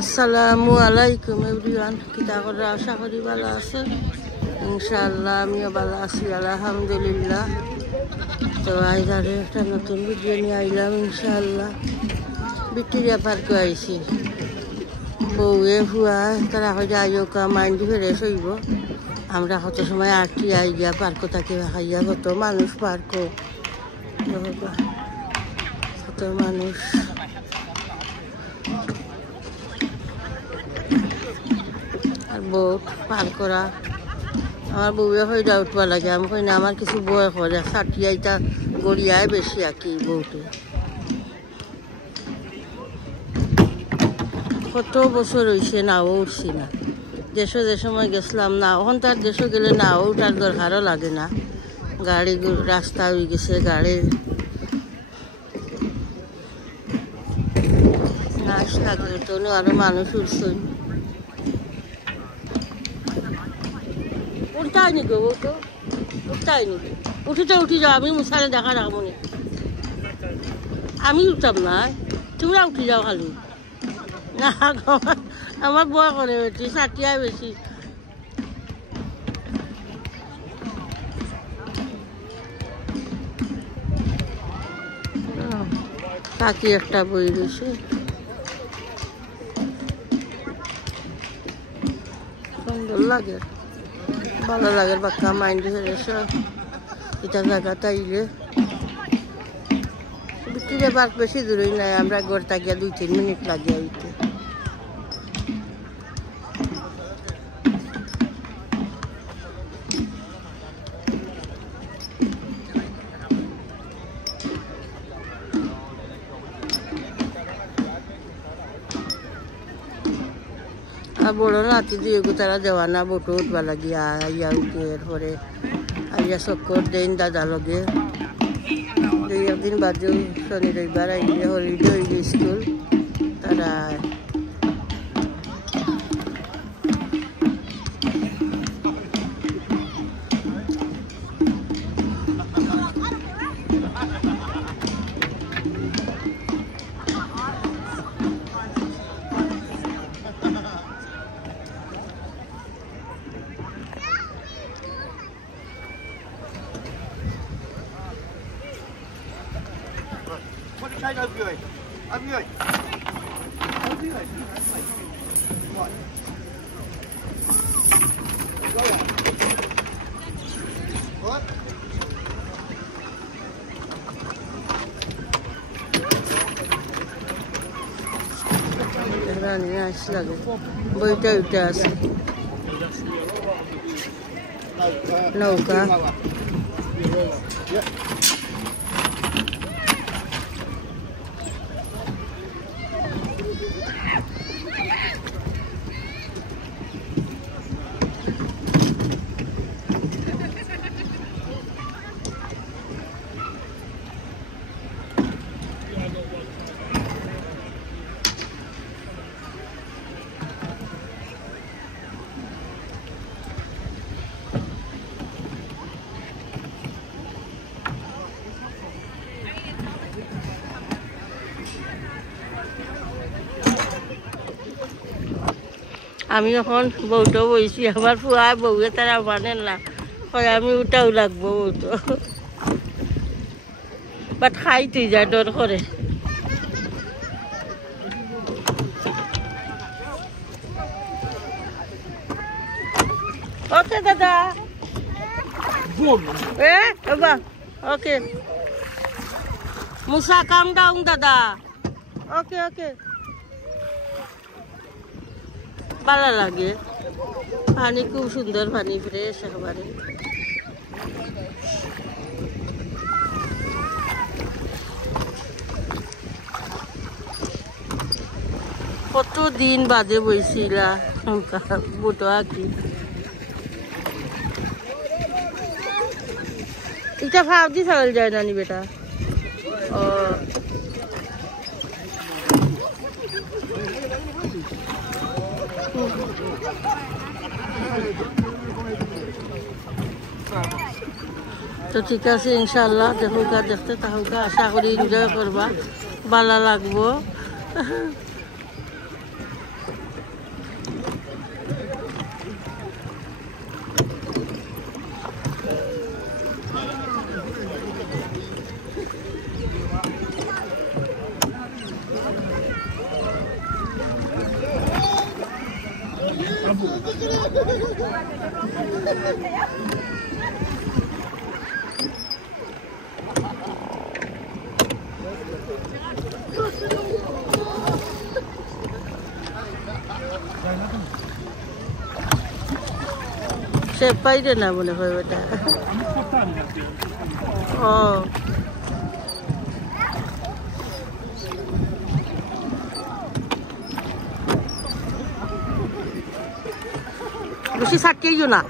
আসসালামু আলাইকুম এভরিওয়ান, কিতা করে আশা করি ভালো আছে। ইনশাআল্লাহ আমিও ভালো আছি, আলহামদুলিল্লাহ। তো আইদারে একটা নতুন ভিডিও নিয়ে আইলাম। ইনশাআল্লাহ ভিক্টোরিয়া পার্কে আইছি। বউয়ে ফুয়া তারা হয়তো আইকা মাইন্ড ফ্রেশ হইব। আমরা কত সময় আটটি আই গিয়া পার্ক থাকি খাইয়া কত মানুষ পার্ক, কত মানুষ। আর বোট পার করা আমার বউয়ে হইয়া উঠবা লাগে। আমি কই না আমার কিছু বয় করে ষাটিয়াইটা গড়িয়ায় বেশি আঁকি বউটে। কত বছর হয়েছে নাও উঠছি না। দেশে যে সময় গেছিলাম না, এখন তার দেশে গেলে নাও উঠার দরকারও লাগে না। গাড়ি রাস্তা হয়ে গেছে, গাড়ির নাচ থাকলে তো আরো মানুষ উঠছে। উঠতাই নি গো, তো উঠতাই নি। উঠি যাও, আমি মুসারে দেখা রাখবো নি। আমি উঠতাম না, তোমরা উঠি যাও খালি। না আমার বয় করে বেশি, ষাটিয়ায় বেশি। কাকি একটা বই রয়েছে, সুন্দর লাগে, ভালো লাগে। বাক্কা মাইন্ড ফ্রেশ এটা জায়গা তাইলে। ভিক্টোরিয়া পার্ক বেশি দূরই নাই, আমরা ঘর থাকিয়া 2-3 মিনিট লাগে আইতে। আর বড় নাতি দিয়ে তারা দেওয়া না বোটো উঠবা লাগিয়া আইয়া উঠে এরপরে আইয়া চক্কর দেন দাদা লগে। 2-1 দিন বাদে শনি রবিবার আইলে হলিডে হইলে স্কুল তারা। লাগে বইটা উঠে আছে নৌকা। আমি এখন বউটো বইছি, আমার ফুয়া বউয়ে তারা মানে না, হয় আমি উঠাও লাগবো বউটো, বাট খাইতে যায় ডর করে। ওকে দাদা, ওকে মুসা কাম ডাউন দাদা। ওকে ওকে, ভালো লাগে। পানি খুব সুন্দর, পানি ফ্রেশ একেবারে। কতদিন বাদে বইছিলা বুটো আঁকি। এটা ভাব দি চাল যায় নানি বেটা। ও তো ঠিক আছে, ইনশাআল্লাহ দেখুকা, দেখতে থাকুকা, আশা করি এনজয় করবা, ভালো লাগবো। সে পাইরে না মনে হয় ওটা। ও বেশি সাকিয়েও না।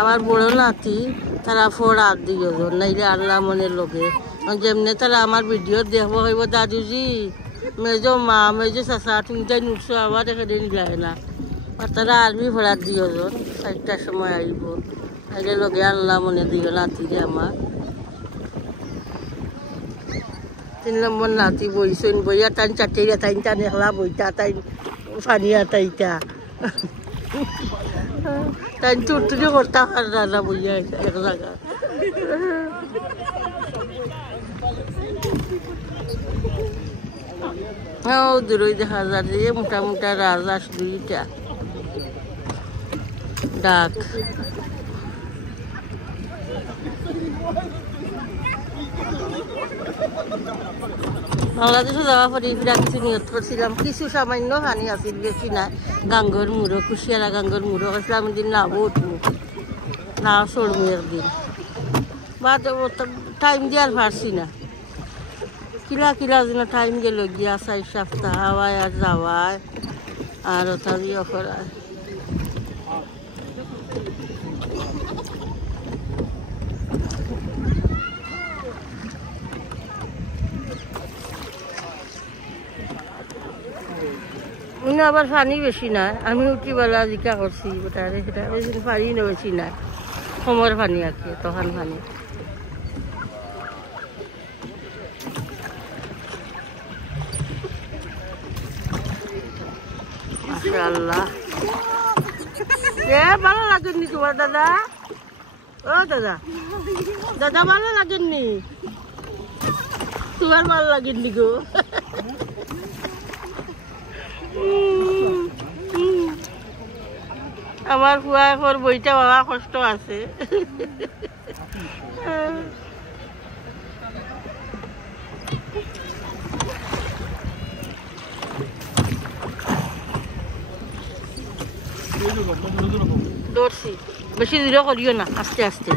আমার বড় নাতি তারা ফোড়া দিও নাইলে আল্লাহ মনের লোকে যেমনি তারা আমার ভিডিও দেখবো কইব দাদুজি মেজো মা মেজো চাচা তুমি তাই নুটছো আবার এখানে যায় না। আর তারা আর্মি ফোড়া দিও 4টার সময় আইব আইলে লগে আল্লাহ মনে দিও নাতিরে আমার। 3 নম্বর নাতি বইছেন বইয়া তাই 4টা তাই নেখলা বইটা তাই ফানিয়া তাইটা তাই তুরতুরি করতে পারে না বইয়া এক জায়গা। ও দূরই দেখা যায় মোটা মোটা রাজহাঁস 2টা ডাক। বাংলাদেশে যাওয়া পরে কিছু নিয়ত করছিলাম, কিছু সামান্য হানি আছিল, বেশি না। গাঙ্গর মুড়ো কুশিয়ারা গাঙ্গর মুড়ো আসলাম দিন নাবো উঠবো না চড়বো একদিন বা টাইম দিয়ার পারছি না। কিলা কিলা যেন টাইম গেল গিয়া 4 সপ্তাহ হাওয়ায় আর যাওয়ায় আর ওটা দিয়ে করায়। আবার পানি বেশি না, আমি উঠিবেলা জিকা করছি ওটারে সেটা ওই পানি না বেশি না, সময়ের পানি আছে তখন পানি। মাশাআল্লাহ ভালো লাগেননি তোমার দাদা? ও দাদা দাদা ভালো লাগেননি তোমার? ভালো লাগেননি গো? আমার খুয়া এখন বইটা বাবা কষ্ট আছে। দৌড়ছি বেশি দূরে করিও না, আস্তে আস্তে।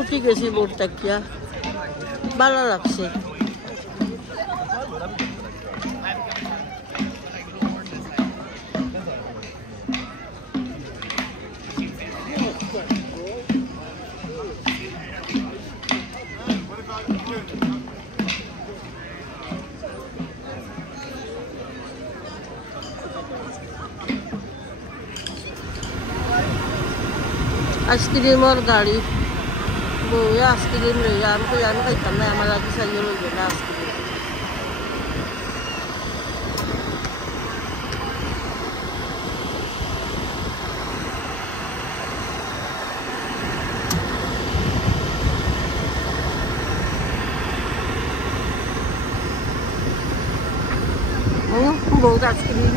উঠে গেছি বোর্ডটা কিয়া ভালো লাগছে। আইসক্রিমের গাড়ি বউয়ে আইসক্রিম লইয়া আমি খাইতাম না, আমার আগে চাইও লইবে না আইসক্রিম। বউ আইসক্রিম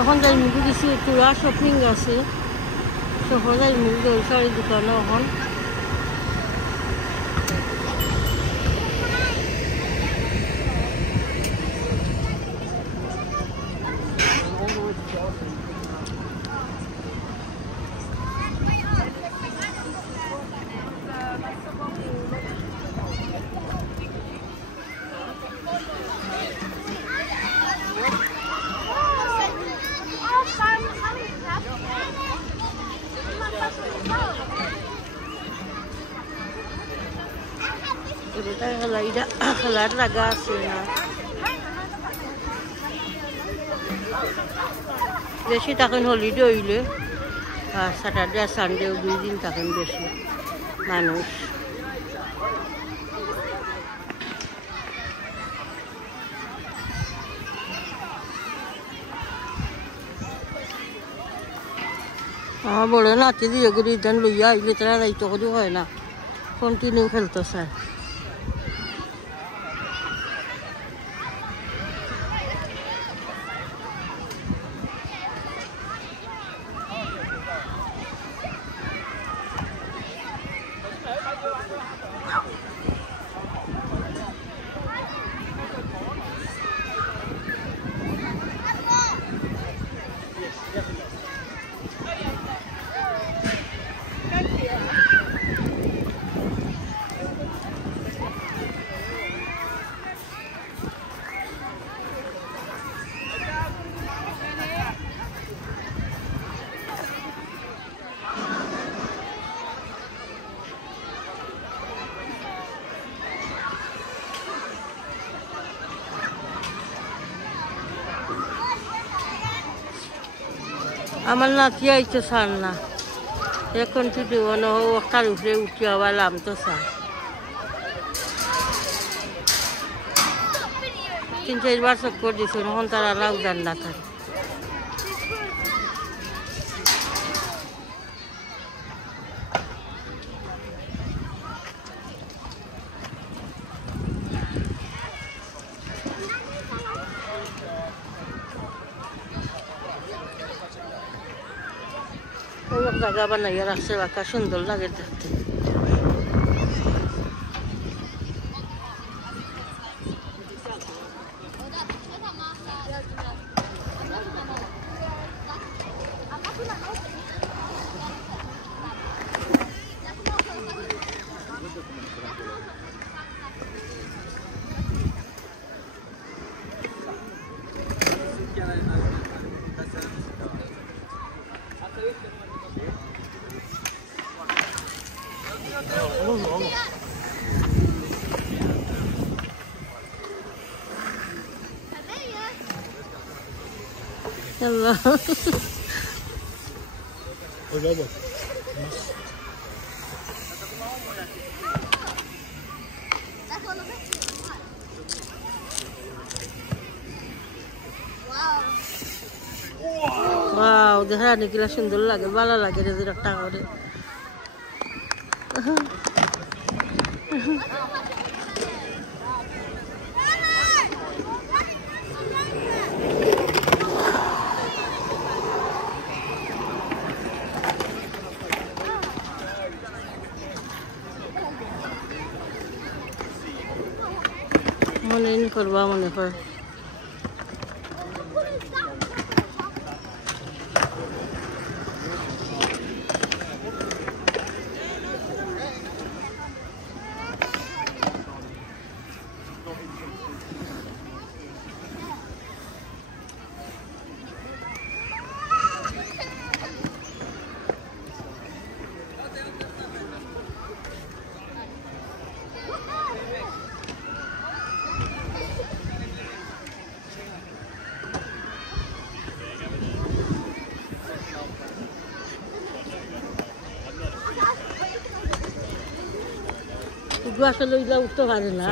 এখন যাই মুখে দিছি তুলা শপিং আছে, সফর যাই মুখ দরকারি দোকানে এখন। এটা খেলার লাগা আছে না বেশি তখন হলিডে হইলে স্যাটারডে আর সানডেও 2 দিন তখন বেশি মানুষ আমার বড় নাতি দিয়ে করে ইদান লইয়া আইলে তারা দায়িত্ব করে হয় না কন্টিনিউ খেলতে চায় আমার নাতি আইতে চান না এখন তো দেব না ওটার উপরে উঠে আবার নামতে চান 3-4 বার চক্কর দিছে এখন তারা লাউ দান না থাকে জায়গা বানাইয়া রাখছে বাঁকা সুন্দর লাগে দেখতে Allah. Wow, দেখা নাকি সুন্দর লাগে ভালো লাগে রে একটা করে মনে করবা মনে কর আসলে ওইটা উঠতে পারে না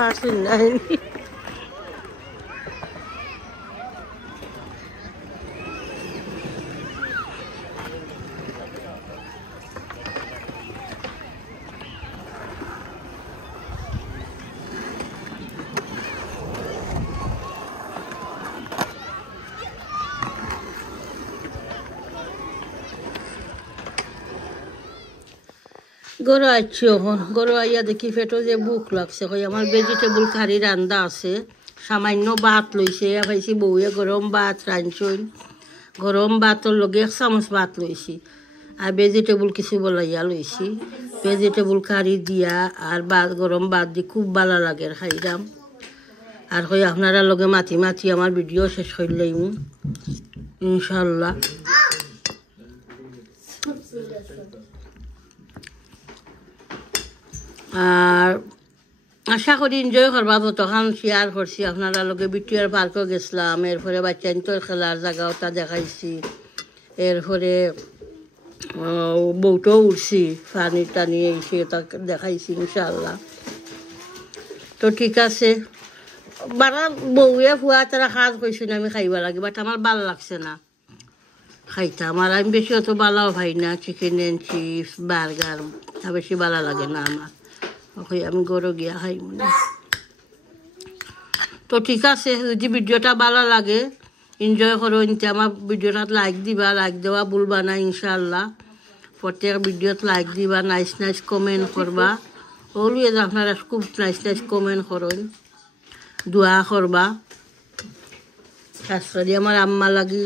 হাসিন নাই গরু আইছি এখন গরু আইয়া দেখি পেটো যে বুক লাগছে কই আমার ভেজিটেবল কারি রান্দা আছে সামান্য ভাত লইছে পাইছি বউয়ে গরম ভাত রাঁধছইন গরম ভাতর লগে 1 চামচ ভাত লইছি আর ভেজিটেবল কিছু বলাইয়া লইছি ভেজিটেবল কারি দিয়া আর গরম ভাত দি খুব ভালো লাগে খাইলাম আর হই আপনারা লগে মাতি মাতি আমার ভিডিও শেষ হইলেই ইনশাল্লাহ আর আশা করি এনজয় করবা তখন শেয়ার করছি আপনারা লগে বিটিআর পার্কও গেছিলাম এরপরে বাচ্চা তো খেলার জায়গাটা দেখাইছি এরপরে বউটাও উঠছি পানি টানি এসে তা দেখাইছি ইনশাল্লাহ তো ঠিক আছে বারা বউয়ে ফুয়া তারা কাজ কইছি না আমি খাইবা লাগে বাট আমার ভাল লাগছে না খাইতাম আর আমি বেশি অত বালাও ভাই না চিকেন এন্ড চিপস বার্গার তা বেশি ভালো লাগে না আমার আমি গরু গিয়া খাই মনে তো ঠিক আছে যদি ভিডিওটা ভালো লাগে এনজয় করো আমার ভিডিওটা লাইক দিবা লাইক দেওয়া ভুলবা না ইনশাল্লাহ প্রত্যেক ভিডিওত লাইক দিবা নাইস নাইস কমেন্ট করবা অলওয়েজ আপনারা খুব নাইস নাইস কমেন্ট করেন দোয়া করবা শাশুড়ি আমার আম্মা লাগি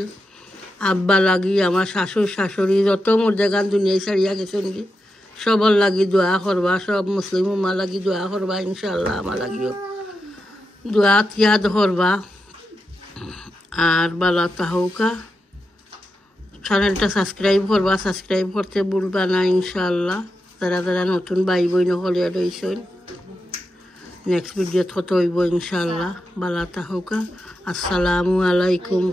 আব্বা লাগি আমার শাশুড় শাশুড়ি যত মোর জায়গান দুনিয়ায় ছাড়িয়া গেছেন কি সবর লাগি দোয়া করবা সব মুসলিম উম্মা লাগি দোয়া করবা ইনশাল্লাহ আমার লাগিও দোয়া ইয়াদ করবা আর বালা তাহৌকা চ্যানেলটা সাবস্ক্রাইব করবা সাবস্ক্রাইব করতে ভুলবা না ইনশাল্লাহ যারা যারা নতুন ভাই বোন হলে রয়েছেন নেক্সট ভিডিওত কত হইব ইনশাল্লাহ বালা তাহৌকা আসসালামু আলাইকুম